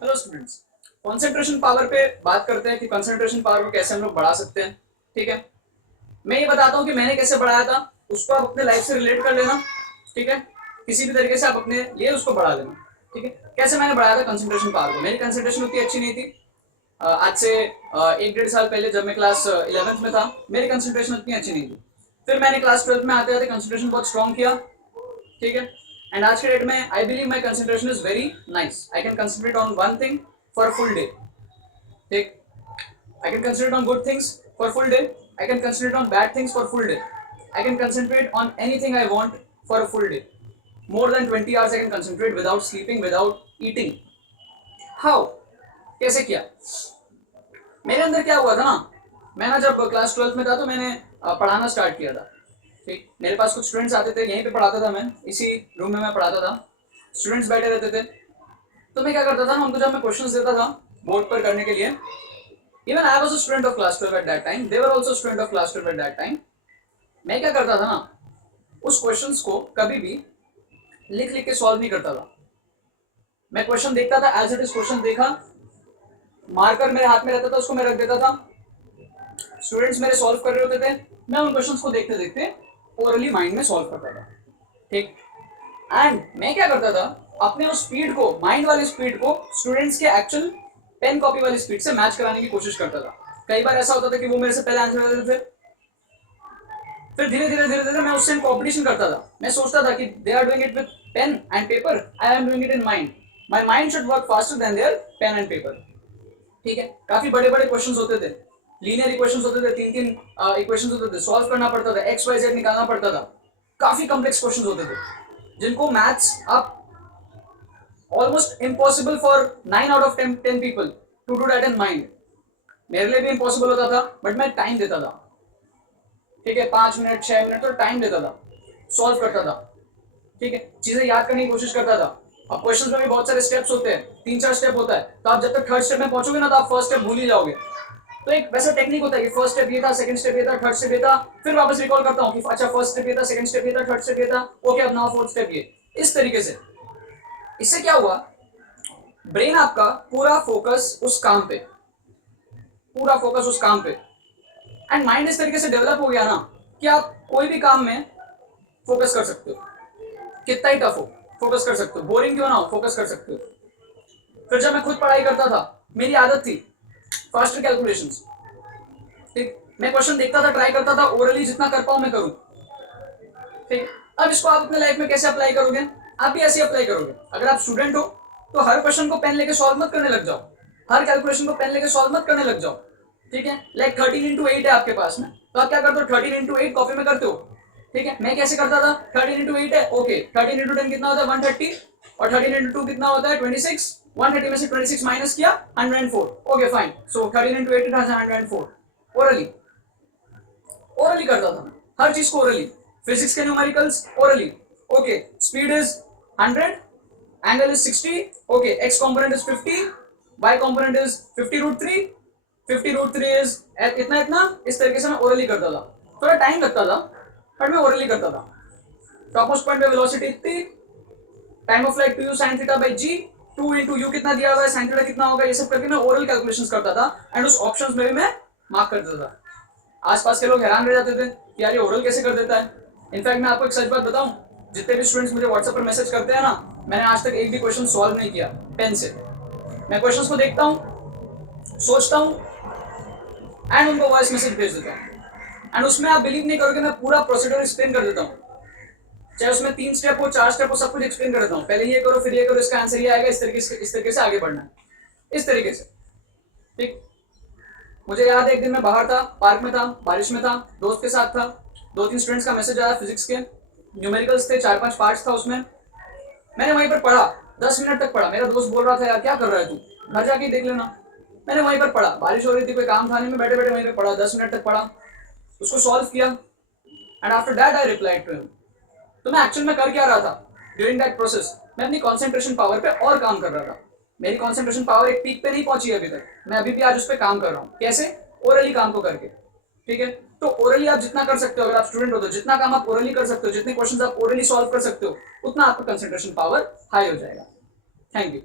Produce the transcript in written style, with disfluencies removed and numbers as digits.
Hello students, concentration power पे बात करते हैं कि कंसंट्रेशन पावर को कैसे हम लोग बढ़ा सकते हैं। ठीक है, मैं ये बताता हूँ कि मैंने कैसे बढ़ाया था, उसको आप अपने लाइफ से रिलेट कर लेना। ठीक है, किसी भी तरीके से आप अपने लिए उसको बढ़ा लेना। ठीक है, कैसे मैंने बढ़ाया था कंसंट्रेशन पावर को। मेरी कंसंट्रेशन उतनी अच्छी नहीं थी। आज से 1-1.5 साल पहले जब मैं क्लास 11th में था, मेरी कंसंट्रेशन उतनी अच्छी नहीं थी। फिर मैंने क्लास 12th में आते आते कंसंट्रेशन बहुत स्ट्रॉन्ग किया। ठीक है, एंड आज के डेट में I believe my concentration is very nice. I can concentrate on one thing for full day. ठीक, I can concentrate on good things for full day. I can concentrate on bad things for full day. I can concentrate on anything I want for a full day. More than 20 hours I can concentrate without sleeping, without eating. How? कैसे किया? मेरे अंदर क्या हुआ था ना, मैं ना जब क्लास 12th में था तो मैंने पढ़ाना स्टार्ट किया था। ठीक, मेरे पास कुछ स्टूडेंट्स आते थे, यहीं पे पढ़ाता था मैं, इसी रूम में मैं पढ़ाता था। स्टूडेंट्स बैठे रहते थे, तो मैं क्या करता था ना, उनको जब मैं क्वेश्चंस देता था बोर्ड पर करने के लिए, even I was a student of class 12 at that time, they were also student of class 12 at that time, मैं क्या करता था ना, उस क्वेश्चंस को कभी भी लिख लिख के सॉल्व नहीं करता था। मैं क्वेश्चन देखता था, एज इट इज क्वेश्चन देखा, मार्कर मेरे हाथ में रहता था, उसको मैं रख देता था। स्टूडेंट्स मेरे सॉल्व कर रहे होते थे, मैं उन क्वेश्चंस को देखते देखते ओरली माइंड में सॉल्व करता था। ठीक, एंड मैं क्या करता था, अपने उस स्पीड को, माइंड वाली स्पीड को स्टूडेंट्स के एक्चुअल पेन कॉपी वाली स्पीड से मैच कराने की कोशिश करता था। कई बार ऐसा होता था कि वो मेरे से पहले आंसर कर देते थे, फिर धीरे धीरे मैं उससे कॉम्पिटिशन करता था। मैं सोचता था कि they are doing it with pen and paper, I am doing it in mind. My mind should work faster than their pen and paper. ठीक है, काफी बड़े बड़े क्वेश्चन होते थे, लीनियर इक्वेशंस होते थे, 3-3 इक्वेशंस होते थे, सॉल्व करना पड़ता था, एक्स वाई जेड निकालना पड़ता था। काफी कॉम्प्लेक्स क्वेश्चंस होते थे जिनको मैथ्स आप almost impossible for 9 out of 10 people to do that in mind. मेरे लिए भी इम्पॉसिबल होता था, बट मैं टाइम देता था। ठीक है, 5 मिनट 6 मिनट तो टाइम देता था, सॉल्व करता था। ठीक है, चीजें याद करने की कोशिश करता था। अब क्वेश्चन में भी बहुत सारे स्टेप्स होते हैं, 3-4 स्टेप होता है, तो आप जब तक थर्ड स्टेप में पहुंचोगे ना, तो आप फर्स्ट स्टेप भूल ही जाओगे। तो एक वैसा टेक्निक होता है कि फर्स्ट स्टेप ये था, सेकंड स्टेप ये था, थर्ड स्टेप ये था, फिर वापस रिकॉल करता हूँ कि अच्छा फर्स्ट स्टेप ये था, सेकंड स्टेप ये था, थर्ड स्टेप ये था, ओके अब नाउ फोर्थ स्टेप ये। इस तरीके से, इससे क्या हुआ, ब्रेन आपका पूरा फोकस उस काम पे, पूरा फोकस उस काम पे, एंड माइंड इस तरीके से डेवलप हो गया ना कि आप कोई भी काम में फोकस कर सकते हो, कितना ही टफ हो फोकस कर सकते हो, बोरिंग क्यों ना हो फोकस कर सकते हो। फिर जब मैं खुद पढ़ाई करता था, मेरी आदत थी फास्टर कैलकुलेशंस। ठीक, मैं क्वेश्चन देखता था, ट्राई करता था, ओरली जितना कर पाऊं मैं करूं। ठीक, अब इसको आप अपने लाइफ में कैसे अप्लाई करोगे, आप भी ऐसे अप्लाई करोगे। अगर आप स्टूडेंट हो तो हर क्वेश्चन को पेन लेके सॉल्व मत करने लग जाओ, हर कैलकुलेशन को पेन लेके सॉल्व मत करने लग जाओ। ठीक है, लाइक 13 into 8 है आपके पास में, तो आप क्या करते हो, 13 into 8 कॉपी में करते हो। ठीक है, मैं कैसे करता था, 13 into 8 है, ओके 13 into 10 कितना होता है 130, और 13 into 2 कितना होता है 26। 130 में से 26 माइनस किया 104, okay fine, so 13 into 8 it has 104। Orally, orally करता था, हर चीज को ओरली। फिजिक्स के numericals orally, okay speed is 100, angle is 60, okay x component is 50, y component is 50√3, 50√3 is इतना इतना। इस तरीके से मैं ओरली करता था, थोड़ा टाइम लगता था बट मैं ओरली करता था। टॉपमोस्ट पॉइंट पे वेलोसिटी इतनी, time of flight 2u sin theta by g, 2 into u कितना दिया हुआ है, sin थीटा कितना होगा, ये सब करके मैं ओरल कैलकुलेशंस करता था, एंड उस ऑप्शंस में भी मैं मार्क कर देता था। आसपास के लोग हैरान रह जाते थे कि यार ये ओरल कैसे कर देता है। इनफैक्ट मैं आपको एक सच बात बताऊं, जितने भी स्टूडेंट्स मुझे व्हाट्सएप पर मैसेज करते हैं ना, मैंने आज तक एक भी क्वेश्चन सॉल्व नहीं किया पेन से। मैं क्वेश्चंस को देखता हूँ, सोचता हूँ, एंड उनको वॉइस मैसेज भेज देता हूँ, एंड उसमें आप बिलीव नहीं करोगे, मैं पूरा प्रोसीजर एक्सप्लेन कर देता हूँ। चाहे उसमें 3 स्टेप हो 4 स्टेप हो, सब कुछ एक्सप्लेन कर देता हूँ। पहले ये करो, फिर ये करो, इसका आंसर ये आएगा, इस तरीके से आगे बढ़ना है, इस तरीके से। ठीक, मुझे याद है एक दिन मैं बाहर था, पार्क में था, बारिश में था, दोस्त के साथ था, 2-3 स्टूडेंट्स का मैसेज आया फिजिक्स के, न्यूमेरिकल्स थे, 4-5 पार्ट्स था उसमें। मैंने वहीं पर पढ़ा, 10 मिनट तक पढ़ा। मेरा दोस्त बोल रहा था यार क्या कर रहा है तू, घर जाके देख लेना। मैंने वहीं पर पढ़ा, बारिश हो रही थी, कोई काम था नहीं, मैं बैठे बैठे वहीं पर पढ़ा, 10 मिनट तक पढ़ा, उसको सॉल्व किया, and after that I replied to him. तो मैं एक्चुअल में कर क्या रहा था ड्यूरिंग दैट प्रोसेस, मैं अपनी कॉन्सेंट्रेशन पावर पे और काम कर रहा था। मेरी कॉन्सेंट्रेशन पावर एक पीक पे नहीं पहुंची अभी तक, मैं अभी भी आज उस पर काम कर रहा हूँ। कैसे, ओरली काम को करके। ठीक है, तो ओरली आप जितना कर सकते हो, अगर आप स्टूडेंट हो तो जितना काम आप ओरली कर सकते हो, जितने क्वेश्चन आप ओरली सॉल्व कर सकते हो, उतना आपका कंसेंट्रेशन पावर हाई हो जाएगा। Thank you.